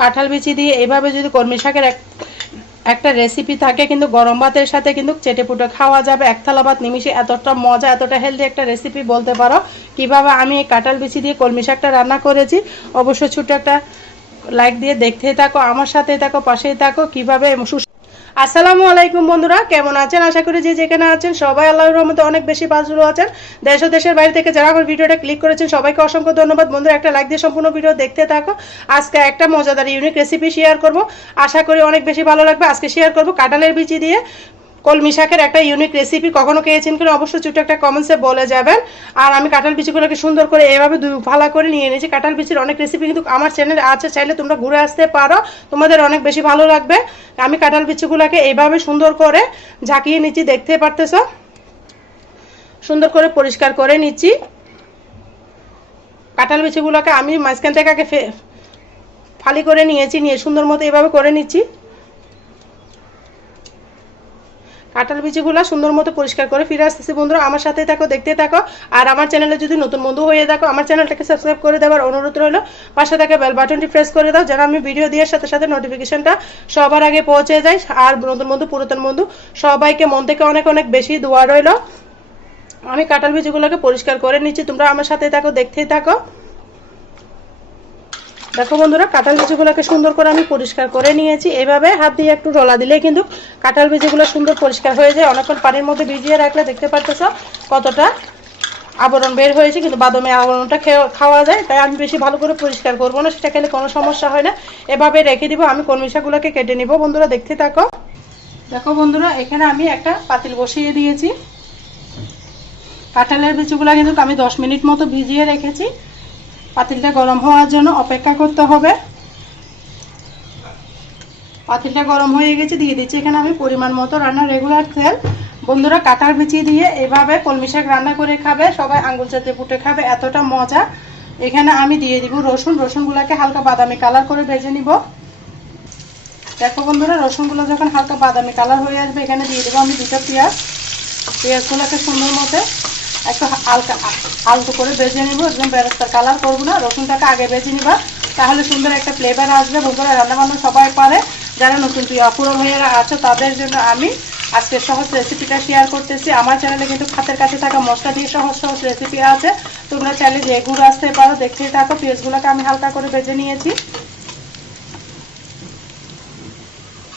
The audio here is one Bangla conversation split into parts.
কাঁঠাল বিচি দিয়ে এভাবে যদি কলমি শাকের একটা রেসিপি থাকে কিন্তু গরম ভাতের সাথে কিন্তু চেটেপুটে খাওয়া যাবে। এক থালা ভাত নিমিশে। এতটা মজা, এতটা হেলদি একটা রেসিপি বলতে পারো। কিভাবে আমি এই কাঁঠাল বিচি দিয়ে কলমি শাকটা রান্না করেছি অবশ্যই ছোট একটা লাইক দিয়ে দেখতেই থাকো, আমার সাথেই থাকো, পাশেই থাকো। কিভাবে আসসালামু আলাইকুম বন্ধুরা, কেমন আছেন? আশা করি যে যেখানে আছেন সবাই আল্লাহর রহমতে অনেক বেশি ভালো আছেন। দেশ ও দেশের বাইরে থেকে যারা আমার ভিডিওটা ক্লিক করেছেন সবাইকে অসংখ্য ধন্যবাদ। বন্ধুরা একটা লাইক দিয়ে সম্পূর্ণ ভিডিও দেখতে থাকো। আজকে একটা মজাদার ইউনিক রেসিপি শেয়ার করব, আশা করি অনেক বেশি ভালো লাগবে। আজকে শেয়ার করব কাঁঠালের বিচি দিয়ে কলমি শাকের একটা ইউনিক রেসিপি। কখনো খেয়েছেন কিনা অবশ্যই ছোট একটা কমেন্টসে বলে যাবেন। আর আমি কাঁঠাল বিচিগুলোকে সুন্দর করে এভাবে দুই ফালা করে নিয়ে নিয়েছি। কাঁঠাল বিচির অনেক রেসিপি কিন্তু আমার চ্যানেলে আছে, চাইলে তোমরা ঘুরে আসতে পারো, তোমাদের অনেক বেশি ভালো লাগবে। আমি কাঁঠাল বিচিগুলোকে এইভাবে সুন্দর করে ঝাঁকিয়ে নিচ্ছি, দেখতে পারতেছো। সুন্দর করে পরিষ্কার করে নিচ্ছি। কাঁঠাল বিচিগুলোকে আমি মাঝখান থেকে আগে ফালি করে নিয়েছি, নিয়ে সুন্দর মতো এভাবে করে নিচ্ছি। কাঁঠাল বিচিগুলো সুন্দর মতো পরিষ্কার করে ফিরে আসতেছি। বন্ধুরা আমার সাথে থাকো, দেখতে থাকো। আর আমার চ্যানেলে যদি নতুন বন্ধু হয়ে থাকো আমার চ্যানেলটাকে সাবস্ক্রাইব করে দেওয়ার অনুরোধ রইল। পাশে থাকা বেল বাটনটি প্রেস করে দাও যেন আমি ভিডিও দেওয়ার সাথে সাথে নোটিফিকেশনটা সবার আগে পৌঁছে যায়। আর নতুন বন্ধু পুরাতন বন্ধু সবাইকে মন থেকে অনেক অনেক বেশি দোয়া রইল। আমি কাঁঠাল বিচিগুলোকে পরিষ্কার করে নিচ্ছি, তোমরা আমার সাথে থাকো, দেখতেই থাকো। দেখো বন্ধুরা কাঁঠাল বিচিগুলোকে সুন্দর করে আমি পরিষ্কার করে নিয়েছি। এভাবে হাত দিয়ে একটু ডলা দিলে কিন্তু কাঁঠাল বিচিগুলো সুন্দর পরিষ্কার হয়ে যায়। অনেকক্ষণ পানির মধ্যে ভিজিয়ে রাখলে দেখতে পাচ্ছ কতটা আবরণ বের হয়েছে, কিন্তু বাদামে আবরণটা খাওয়া যায়, তাই আমি বেশি ভালো করে পরিষ্কার করবো না, সেটা খেলে কোনো সমস্যা হয় না। এভাবে রেখে দিব। আমি কলমি শাকগুলোকে কেটে নিব। বন্ধুরা দেখতে থাকো। দেখো বন্ধুরা এখানে আমি একটা পাতিল বসিয়ে দিয়েছি। কাঁঠালের বিচিগুলো কিন্তু আমি 10 মিনিট মতো ভিজিয়ে রেখেছি। পাতিলটা গরম হওয়ার জন্য অপেক্ষা করতে হবে। পাতিলটা গরম হয়ে গেছে, দিয়ে দিচ্ছি এখানে আমি পরিমাণ মতো রান্নার রেগুলার তেল। বন্ধুরা কাঁঠাল বিচি দিয়ে এভাবে কলমি শাক রান্না করে খাবে, সবাই আঙ্গুল চেটে পুটে খাবে, এতটা মজা। এখানে আমি দিয়ে দিব রসুন। রসুনগুলোকে হালকা বাদামি কালার করে ভেজে নিব। দেখো বন্ধুরা রসুনগুলো যখন হালকা বাদামি কালার হয়ে আসবে এখানে দিয়ে দেবো আমি 2টা পেঁয়াজ। পেঁয়াজগুলোকে সুন্দর মতো একটু আলতো করে ভেজে নিব, একদম বেরেস্তার কালার করবো না। রসুনটাকে আগে ভেজে নিবা, তাহলে সুন্দর একটা ফ্লেভার আসবে। বন্ধুরা রান্নাবান্না সবাই পারে, যারা নতুন অপুরো হয়ে আছে তাদের জন্য আমি আজকে সহজ রেসিপিটা শেয়ার করতেছি। আমার চ্যানেলে কিন্তু হাতের কাছে থাকা মশলা দিয়ে সহজ সহজ রেসিপি আছে, তোমরা চাইলে যে ঘুরে আসতে পারো, দেখতেই থাকো। পেঁয়াজগুলোকে আমি হালকা করে ভেজে নিয়েছি।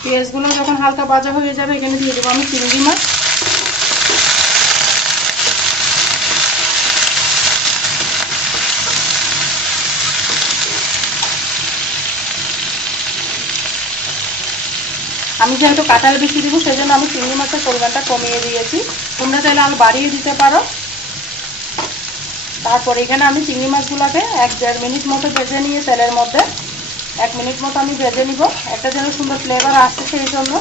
পেঁয়াজগুলো যখন হালকা ভাজা হয়ে যাবে এখানে দিয়ে দেবো আমি চিংড়ি মাছ। আমি যেহেতু কাঁঠাল বিচি দিব সেজন্য আমি চিংড়ি মাছের পরিমাণটা কমিয়ে দিয়েছি, তোমরা চাইলে আরো বাড়িয়ে দিতে পারো। তারপর এখানে আমি চিংড়ি মাছগুলোকে 1-1.5 মিনিট মতো ভেজে নিয়ে তেলের মধ্যে 1 মিনিট মতো আমি ভেজে নিব, একটা যেন সুন্দর ফ্লেভার আসছে সেই জন্য।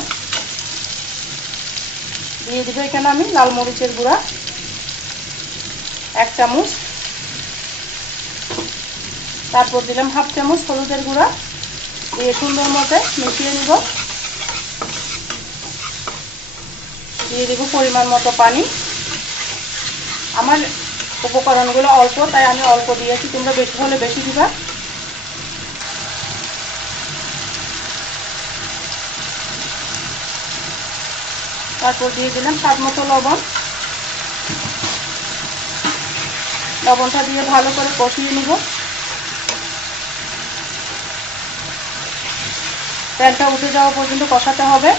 দিয়ে দিব এখানে আমি লাল মরিচের গুঁড়া 1 চামচ, তারপর দিলাম 1/2 চামচ হলুদের গুঁড়া, দিয়ে সুন্দর মতো মিশিয়ে নিব। দিয়ে দিব পরিমাণ মতো পানি। আমার উপকরণগুলো অল্প তাই আমি অল্প দিয়েছি, তোমরা বেশি হলে বেশি দিবা। তারপর দিয়ে দিলাম স্বাদ মতো লবণ। লবণটা দিয়ে ভালো করে কষিয়ে নিব। তেলটা উঠে যাওয়া পর্যন্ত কষাতে হবে।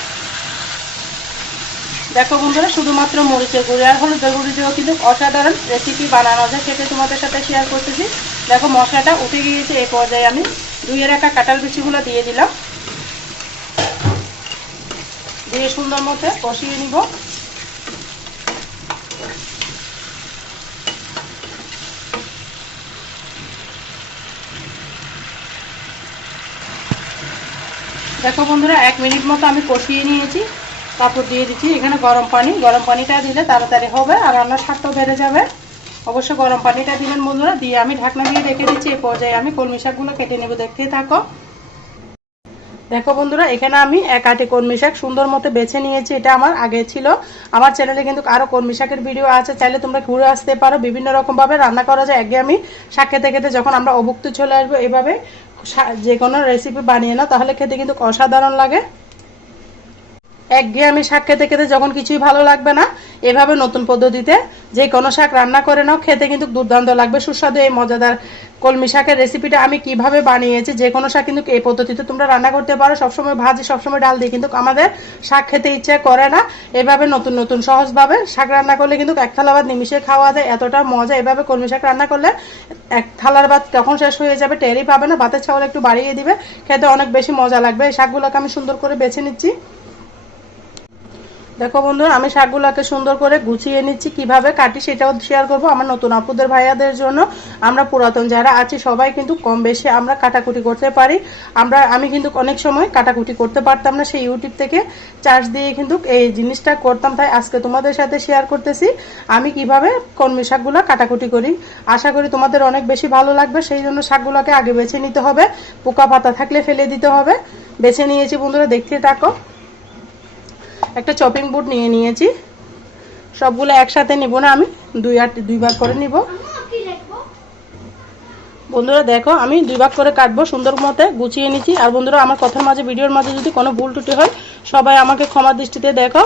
দেখো বন্ধুরা শুধুমাত্র মরিচের গুঁড়ি আর হলুদের গুঁড়ি দিয়েও কিন্তু অসাধারণ রেসিপি বানানো যায়, সেটা তোমাদের সাথে শেয়ার করতেছি। দেখো মশলাটা উঠে গিয়েছে, এই পর্যায়ে আমি ধুয়ে রাখা কাঁঠাল বিচিগুলো দিয়ে দিলাম, দিয়ে সুন্দর মতো কষিয়ে নিব। দেখো বন্ধুরা 1 মিনিট মতো আমি কষিয়ে নিয়েছি। তারপর দিয়ে দিচ্ছি এখানে গরম পানি। গরম পানিটা দিলে তাড়াতাড়ি হবে আর রান্নার স্বাদটাও বেড়ে যাবে। অবশ্যই গরম পানিটা দিবেন বন্ধুরা। দিয়ে আমি ঢাকনা দিয়ে রেখে দিচ্ছি। এই পর্যায়ে আমি কলমি শাকগুলো কেটে নেব, দেখতেই থাকো। দেখো বন্ধুরা এখানে আমি 1 আটি কলমি শাক সুন্দর মতো বেছে নিয়েছি। এটা আমার আগে ছিল, আমার চ্যানেলে কিন্তু আরো কলমি শাকের ভিডিও আছে, চাইলে তোমরা ঘুরে আসতে পারো। বিভিন্ন রকম ভাবে রান্না করা যায়। আগে আমি শাক খেতে খেতে যখন আমরা অভুক্ত চলে আসবো, এইভাবে যে কোনো রেসিপি বানিয়ে নাও, তাহলে খেতে কিন্তু অসাধারণ লাগে। একঘেয়েমি শাক খেতে খেতে যখন কিছুই ভালো লাগবে না, এভাবে নতুন পদ্ধতিতে যে কোনো শাক রান্না করে নাও, খেতে কিন্তু দুর্দান্ত লাগবে, সুস্বাদু। এই মজাদার কলমি শাকের রেসিপিটা আমি কিভাবে বানিয়েছি, যে কোনো শাক কিন্তু এই পদ্ধতিতে তোমরা রান্না করতে পারো। সবসময় ভাজি, সবসময় ডাল দিয়ে কিন্তু আমাদের শাক খেতে ইচ্ছে করে না। এভাবে নতুন নতুন সহজভাবে শাক রান্না করলে কিন্তু এক থালা ভাত নিমিশে খাওয়া যায়, এতটা মজা। এভাবে কলমি শাক রান্না করলে এক থালার ভাত কখন শেষ হয়ে যাবে টেরই পাবে না। ভাতের চাউল একটু বাড়িয়ে দিবে, খেতে অনেক বেশি মজা লাগবে। এই শাকগুলোকে আমি সুন্দর করে বেছে নিচ্ছি। দেখো বন্ধুরা, আমি শাকগুলোকে সুন্দর করে গুছিয়ে নিচ্ছি, কিভাবে কাটি সেটাও শেয়ার করব আমার নতুন আপুদের ভাইয়াদের জন্য। আমরা পুরাতন যারা আছি সবাই কিন্তু কম বেশি আমরা কাটাকুটি করতে পারি। আমি কিন্তু অনেক সময় কাটাকুটি করতে পারতাম না, সেই ইউটিউব থেকে চার্জ দিয়ে কিন্তু এই জিনিসটা করতাম। তাই আজকে তোমাদের সাথে শেয়ার করতেছি আমি কিভাবে কলমি শাকগুলো কাটাকুটি করি। আশা করি তোমাদের অনেক বেশি ভালো লাগবে। সেই জন্য শাকগুলোকে আগে বেছে নিতে হবে, পোকা পাতা থাকলে ফেলে দিতে হবে। বেছে নিয়েছি বন্ধুরা, দেখতে থাকো। একটা চপিং বোর্ড নিয়ে নিয়েছি, সবগুলো একসাথে নিব না, আমি দুইবার করে নিব। বন্ধুরা দেখো, আমি 2 ভাগ করে কাটবো, সুন্দর মতো গুছিয়ে নিচ্ছি। আর বন্ধুরা, আমার কথার মাঝে, ভিডিওর মাঝে যদি কোনো ভুল ত্রুটি হয়, সবাই আমাকে ক্ষমা দৃষ্টিতে দেখো।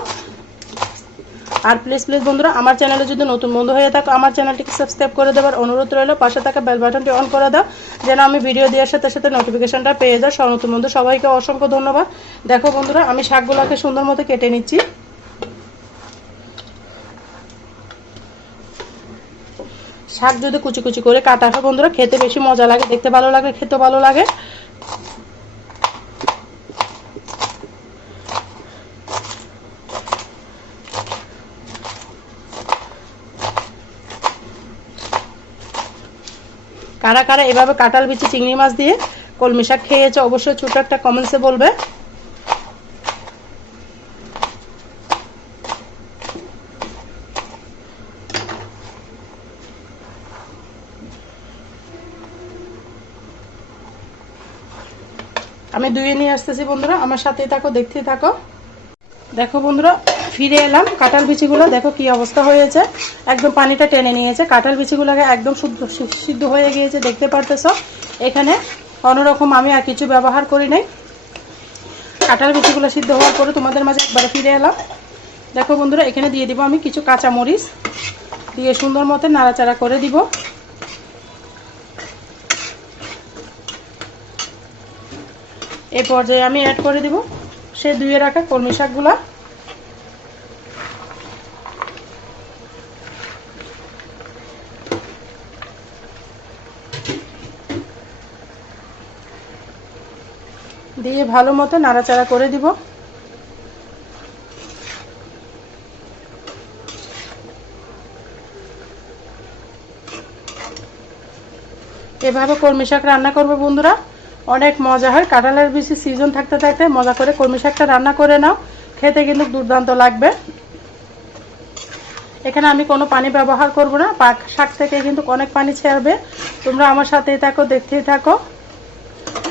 আর প্লিজ বন্ধুরা, আমার চ্যানেলে যদি নতুন বন্ধু হয়ে থাকো, আমার চ্যানেলটিকে সাবস্ক্রাইব করে দেওয়ার অনুরোধ রইল। পাশে থাকা বেল বাটনটি অন করে দাও, যেন আমি ভিডিও দেওয়ার সাথে সাথে নোটিফিকেশনটা পেয়ে যাও। সব নতুন বন্ধু সবাইকে অসংখ্য ধন্যবাদ। দেখো বন্ধুরা, আমি শাকগুলোকে সুন্দর মতো কেটে নিচ্ছি। শাক যদি কুচি কুচি করে কাটা হয় বন্ধুরা, খেতে বেশি মজা লাগে, দেখতে ভালো লাগে, খেতে ভালো লাগে। কারা কারা এভাবে কাঁঠাল বিচি চিংড়ি মাছ দিয়ে কলমি শাক খেয়েছে অবশ্যই ছোট একটা কমেন্টসে বলবে। আমি ধুয়ে নিয়ে আসতেছি বন্ধুরা, আমার সাথেই থাকো, দেখতেই থাকো। দেখো বন্ধুরা, ফিরে এলাম। কাঁঠাল বিচিগুলো দেখো কি অবস্থা হয়েছে, একদম পানিটা টেনে নিয়েছে। কাঁঠাল বিচিগুলোকে একদম সিদ্ধ হয়ে গিয়েছে, দেখতে পারতেছ। এখানে অন্যরকম আমি আর কিছু ব্যবহার করি নাই। কাঁঠাল বিচিগুলো সিদ্ধ হওয়ার পরে তোমাদের মাঝে একবারে ফিরে এলাম। দেখো বন্ধুরা, এখানে দিয়ে দিব আমি কিছু কাঁচা মরিচ, দিয়ে সুন্দর মতো নাড়াচাড়া করে দিব। এই পর্যায়ে আমি অ্যাড করে দিব সেই ধুয়ে রাখা কলমি শাকগুলো। দিয়ে ভালো মতো নাড়াচাড়া করে দিব। এভাবে কলমি শাক রান্না করবে বন্ধুরা, অনেক মজা হয়। কাঁঠালের বিচি সিজন থাকতে থাকতে মজা করে কলমি শাকটা রান্না করে নাও, খেতে কিন্তু দুর্দান্ত লাগবে। এখানে আমি কোনো পানি ব্যবহার করব না, শাক থেকে কিন্তু অনেক পানি ছাড়বে। তোমরা আমার সাথেই থাকো, দেখতেই থাকো,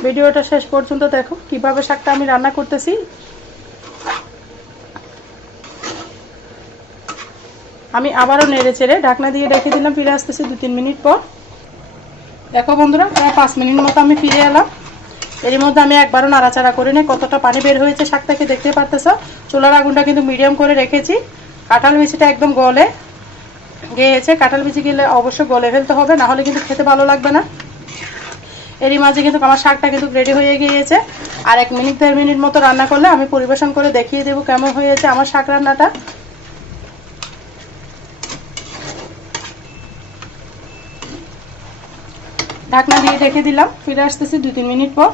ভিডিওটা শেষ পর্যন্ত দেখো কিভাবে শাকটা আমি রান্না করতেছি। আমি আবারও নেড়ে চেড়ে ঢাকনা দিয়ে রেখে দিলাম, ফিরে আসতেছি 2-3 মিনিট পর। দেখো বন্ধুরা, প্রায় 5 মিনিট মতো আমি ফিরে এলাম। এর মধ্যে আমি একবারও নাড়াচাড়া করে নিই, কতটা পানি বের হয়েছে শাক থেকে দেখতে পারতেছ। চুলার আগুনটা কিন্তু মিডিয়াম করে রেখেছি। কাঁঠাল বিচিটা একদম গলে গিয়েছে, কাঁঠাল বিচি গেলে অবশ্যই গলে ফেলতে হবে, না হলে কিন্তু খেতে ভালো লাগবে না। এরই মাঝে কিন্তু আমার শাকটা কিন্তু রেডি হয়ে গিয়েছে। আর 1-1.5 মিনিট মতো রান্না করলে আমি পরিবেশন করে দেখিয়ে দেবো কেমন হয়েছে আমার শাক রান্নাটা। ঢাকনা দিয়ে রেখে দিলাম, ফিরে আসতেছি 2-3 মিনিট পর।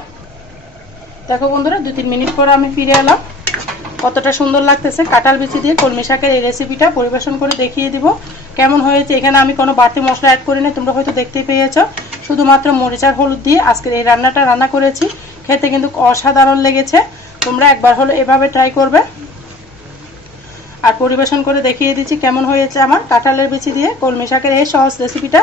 দেখো বন্ধুরা, 2-3 মিনিট পর আমি ফিরে এলাম। কতটা সুন্দর লাগতেছে কাঁঠাল বিচি দিয়ে কলমি শাকের এই রেসিপিটা পরিবেশন করে দেখিয়ে দিব কেমন হয়েছে। এখানে আমি কোনো বাড়তি মশলা অ্যাড করি না, তোমরা হয়তো দেখতেই পেয়েছো। শুধুমাত্র মরিচ আর হলুদ দিয়ে আজকের এই রান্নাটা রান্না করেছি, খেতে কিন্তু অসাধারণ লেগেছে। তোমরা একবার হলো এভাবে ট্রাই করবে। আর পরিবেশন করে দেখিয়ে দিচ্ছি কেমন হয়েছে আমার কাঁঠালের বিচি দিয়ে কলমি শাকের এই সহজ রেসিপিটা।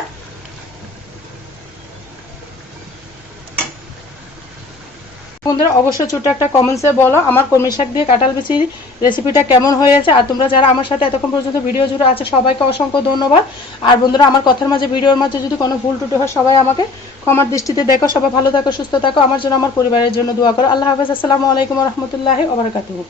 বন্ধুরা অবশ্যই ছোট্ট একটা কমেন্টসে বলো আমার কলমি শাক দিয়ে কাঁঠাল বিচির রেসিপিটা কেমন হয়েছে। আর তোমরা যারা আমার সাথে এতক্ষণ পর্যন্ত ভিডিও জুড়ে আছে সবাইকে অসংখ্য ধন্যবাদ। আর বন্ধুরা আমার কথার মাঝে ভিডিওর মাঝে যদি কোনো ভুল ত্রুটি হয় সবাই আমাকে ক্ষমার দৃষ্টিতে দেখো। সবাই ভালো থাকো, সুস্থ থাকো, আমার জন্য আমার পরিবারের জন্য দোয়া করো। আল্লাহ হাফেজ, আসসালামু আলাইকুম রহমতুল্লাহি ওয়া বারাকাতুহু।